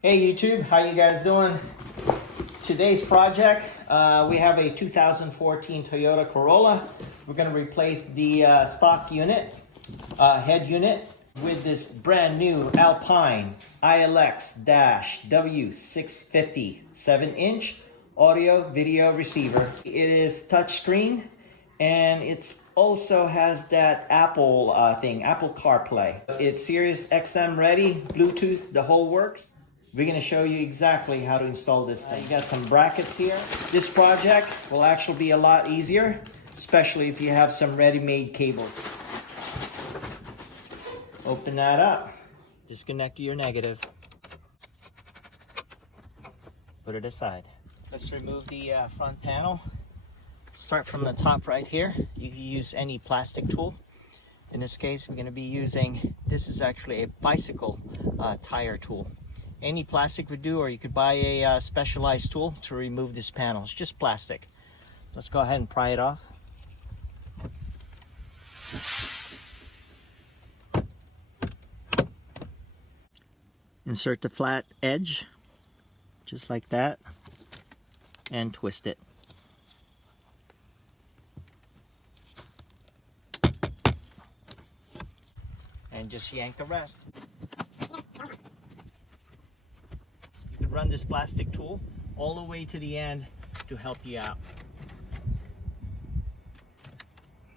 Hey YouTube, how you guys doing? Today's project, we have a 2014 Toyota Corolla. We're going to replace the stock unit, head unit, with this brand new Alpine iLX-W650 7-inch audio video receiver. It is touchscreen, and it's also has that Apple Apple CarPlay. It's Sirius XM Ready, Bluetooth, the whole works. We're going to show you exactly how to install this thing. You got some brackets here. This project will actually be a lot easier, especially if you have some ready-made cables. Open that up. Disconnect your negative. Put it aside. Let's remove the front panel. Start from the top right here. You can use any plastic tool. In this case, we're going to be using, this is actually a bicycle tire tool. Any plastic would do, or you could buy a specialized tool to remove this panel. It's just plastic. Let's go ahead and pry it off. Insert the flat edge, just like that, and twist it. And just yank the rest. You can run this plastic tool all the way to the end to help you out.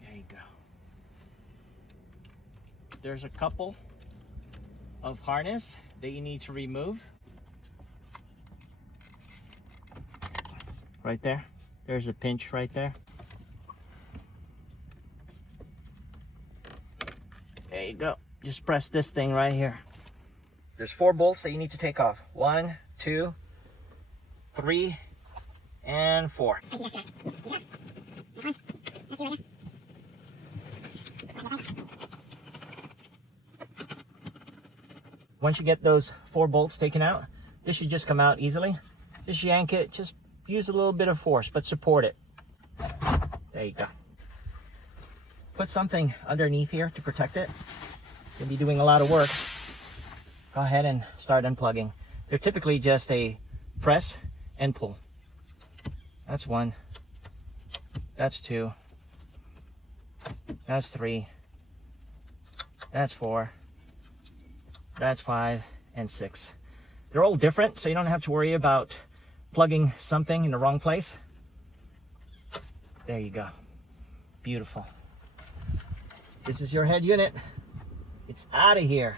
There you go. There's a couple of harness that you need to remove. Right there. There's a pinch right there. There you go. Just press this thing right here. There's 4 bolts that you need to take off. 1, 2, 3, and 4. Once you get those 4 bolts taken out, this should just come out easily. Just yank it, just use a little bit of force, but support it. There you go. Put something underneath here to protect it. You'll be doing a lot of work. Go ahead and start unplugging. They're typically just a press and pull. That's 1. That's 2. That's 3. That's 4. That's 5 and 6. They're all different, so you don't have to worry about plugging something in the wrong place. There you go. Beautiful. This is your head unit. It's out of here.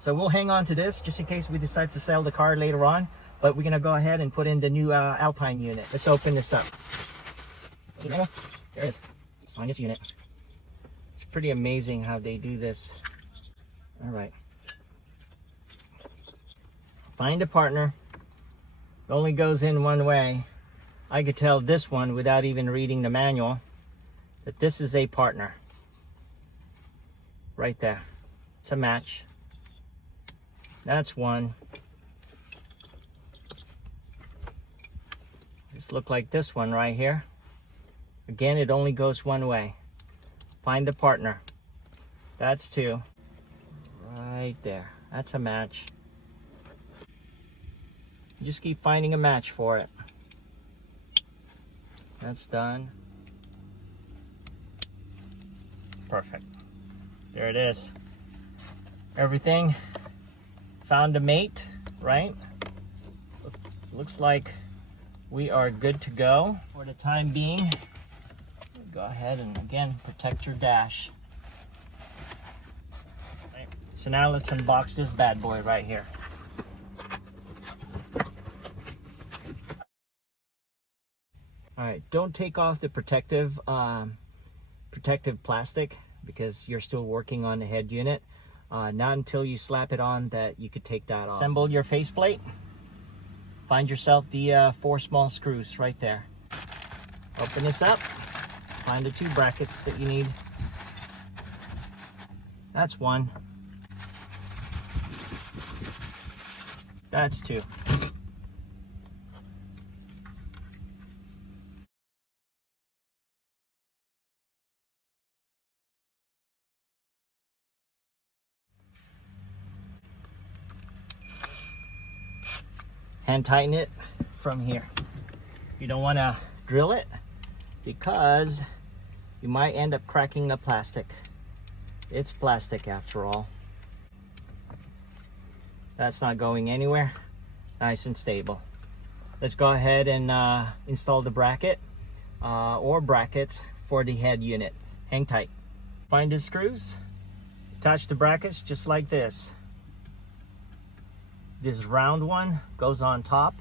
So we'll hang on to this just in case we decide to sell the car later on. But we're going to go ahead and put in the new Alpine unit. Let's open this up. There it is. Let's find this unit. It's pretty amazing how they do this. All right. Find a partner. It only goes in one way. I could tell this one without even reading the manual that this is a partner. Right there. It's a match. That's 1. Just look like this one right here. Again, it only goes one way. Find the partner. That's 2. Right there. That's a match. You just keep finding a match for it. That's done. Perfect. There it is. Everything found a mate, right? Looks like we are good to go for the time being. Go ahead and again protect your dash. Right. So now let's unbox this bad boy right here. All right, don't take off the protective plastic because you're still working on the head unit. Not until you slap it on that you could take that off. Assemble your faceplate. Find yourself the 4 small screws right there. Open this up. Find the 2 brackets that you need. That's 1. That's 2. hand tighten it from here. You don't want to drill it because you might end up cracking the plastic. It's plastic after all. That's not going anywhere. Nice and stable. Let's go ahead and install the bracket or brackets for the head unit. Hang tight. Find the screws. Attach the brackets just like this. This round one goes on top,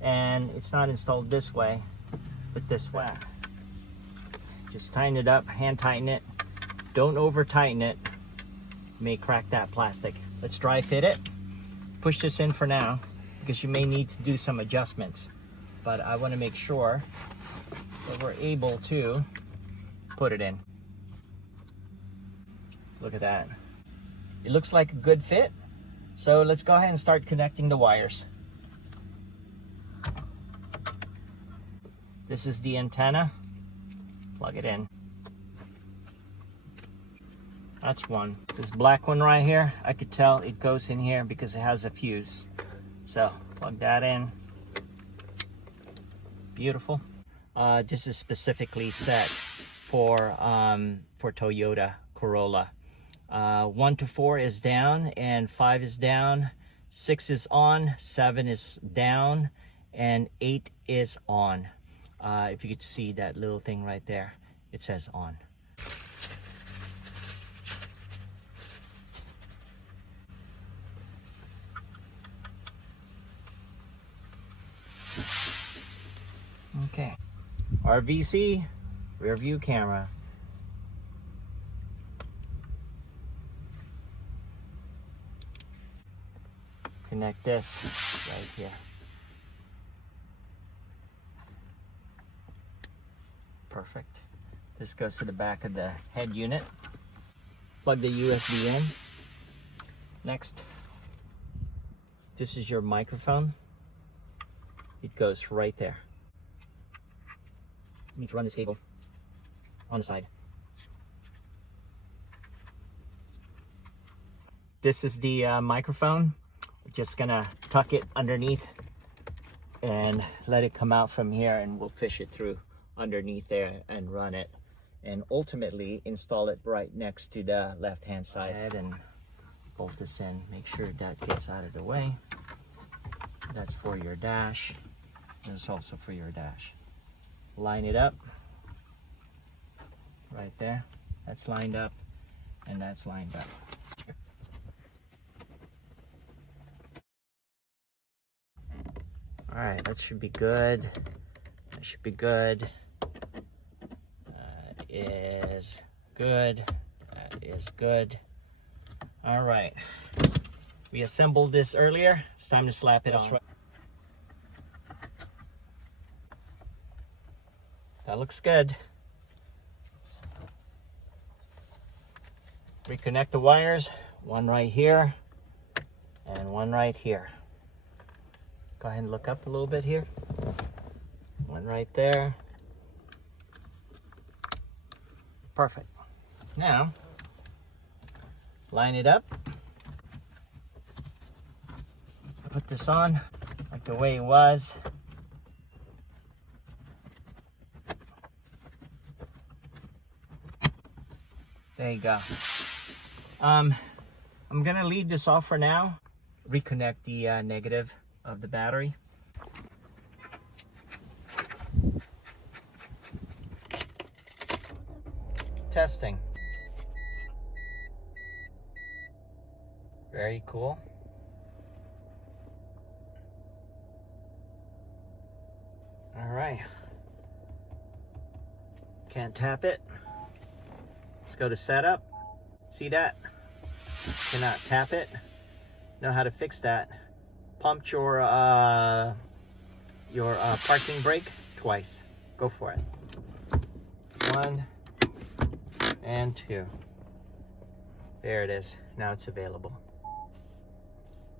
and it's not installed this way, but this way. Just tighten it up, hand tighten it. Don't over tighten it. You may crack that plastic. Let's dry fit it. Push this in for now because you may need to do some adjustments, but I want to make sure that we're able to put it in. Look at that. It looks like a good fit. So let's go ahead and start connecting the wires. This is the antenna. Plug it in. That's one. This black one right here, I could tell it goes in here because it has a fuse. So plug that in. Beautiful. This is specifically set for Toyota Corolla. 1 to 4 is down, and 5 is down, 6 is on, 7 is down, and 8 is on. If you could see that little thing right there, it says on. Okay, RVC, rear view camera. Connect this right here. Perfect. This goes to the back of the head unit. Plug the USB in. Next, this is your microphone. It goes right there. You need to run this cable on the side. This is the microphone. We're just gonna tuck it underneath and let it come out from here, and we'll fish it through underneath there and run it, and ultimately install it right next to the left hand side. And bolt this in. Make sure that gets out of the way. That's for your dash. And it's also for your dash. Line it up right there. That's lined up, and that's lined up. All right, that should be good. That should be good. That is good. That is good. All right. We assembled this earlier. It's time to slap it on. That looks good. Reconnect the wires. One right here and one right here. Go ahead and look up a little bit here. One right there. Perfect. Now, line it up. Put this on like the way it was. There you go. I'm gonna leave this off for now. Reconnect the negative of the battery. Testing. Very cool. All right. Can't tap it. Let's go to setup. See that? Cannot tap it. Know how to fix that. Pumped your parking brake twice. Go for it. 1 and 2. There it is. Now it's available.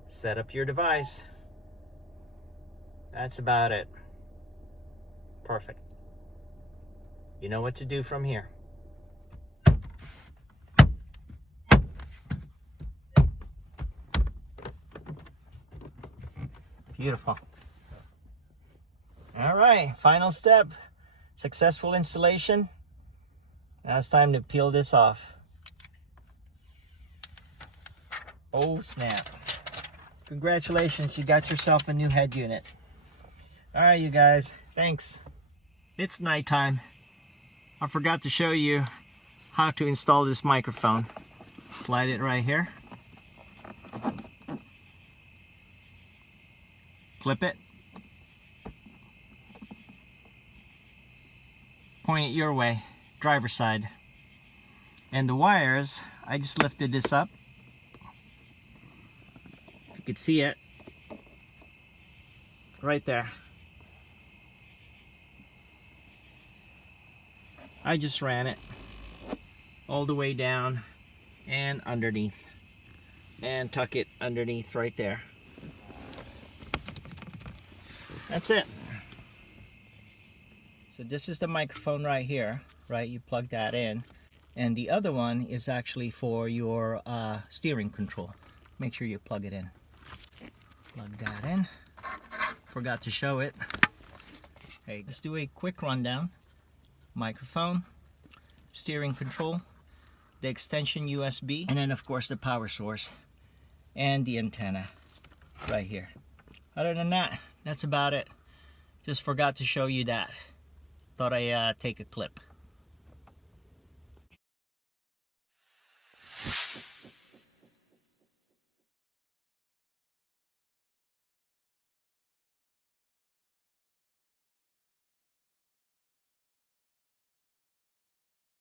Set up your device. That's about it. Perfect. You know what to do from here. Beautiful. All right, final step. Successful installation. Now it's time to peel this off. Oh snap. Congratulations, you got yourself a new head unit. All right, you guys, thanks. It's nighttime. I forgot to show you how to install this microphone. Slide it right here. Clip it. Point it your way, driver's side. And the wires, I just lifted this up. If you could see it, right there. I just ran it all the way down and underneath, and tuck it underneath right there. That's it. So this is the microphone right here, right? You plug that in, and the other one is actually for your steering control. Make sure you plug it in. Plug that in. Forgot to show it. Hey, let's do a quick rundown. Microphone, steering control, the extension USB, and then of course the power source and the antenna right here. Other than that, that's about it. Just forgot to show you that. Thought I'd take a clip.